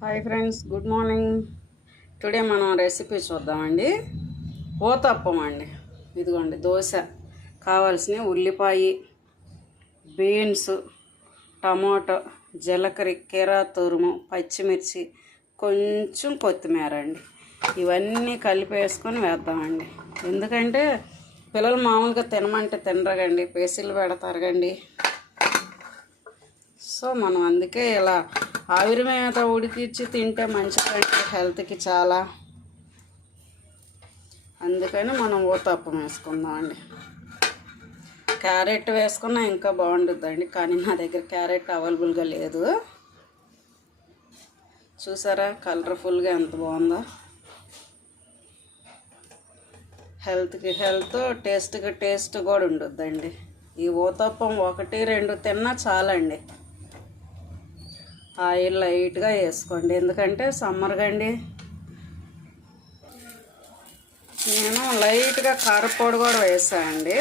Hi friends, good morning. Today మనం recipe చూద్దామండి. ఊతప్పం అండి. ఇదిగోండి దోశ కావాల్సిన ఉల్లిపాయ, బీన్స్, టమాటో, జీలకర్ర, కీరా తురుము, పచ్చిమిర్చి, కొంచెం కొత్తిమీర అండి. ఇవన్నీ కలిపేసుకొని వేద్దామండి. ఎందుకంటే పిల్లలు మామూలుగా తినమంటే తినరగండి, పేసీలు పెడతారుగండి. సో మనం అందుకే ఇలా ఆవిరి మీద ఉడికిచ్చి తింటే మంచిదండి, హెల్త్కి చాలా. అందుకని మనం ఊతప్పం వేసుకుందామండి. క్యారెట్ వేసుకున్నా ఇంకా బాగుంటుందండి, కానీ నా దగ్గర క్యారెట్ అవైలబుల్గా లేదు. చూసారా కలర్ఫుల్గా ఎంత బాగుందో. హెల్త్కి హెల్త్, టేస్ట్కి టేస్ట్ కూడా ఉంటుందండి. ఈ ఊతప్పం 1-2 తిన్నా చాలండి. ఆయిల్ లైట్గా వేసుకోండి, ఎందుకంటే సమ్మర్ కండి. నేను లైట్గా కారపొడి కూడా వేసానండి.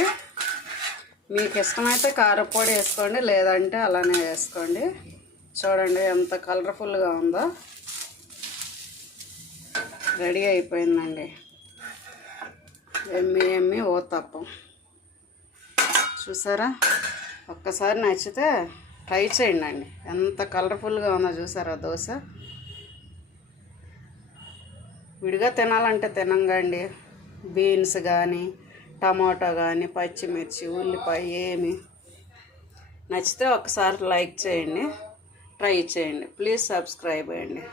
మీకు ఇష్టమైతే కారపొడి వేసుకోండి, లేదంటే అలానే వేసుకోండి. చూడండి ఎంత కలర్ఫుల్గా ఉందో. రెడీ అయిపోయిందండి ఎమ్మి ఊతప్పం. చూసారా, ఒక్కసారి నచ్చితే ట్రై చేయండి అండి. ఎంత కలర్ఫుల్గా ఉందో చూసారా దోశ. విడిగా తినాలంటే తినంగండి. బీన్స్ కానీ, టమాటో కానీ, పచ్చిమిర్చి, ఉల్లిపాయ ఏమి నచ్చితే ఒకసారి లైక్ చేయండి, ట్రై చేయండి. ప్లీజ్ సబ్స్క్రైబ్ చేయండి.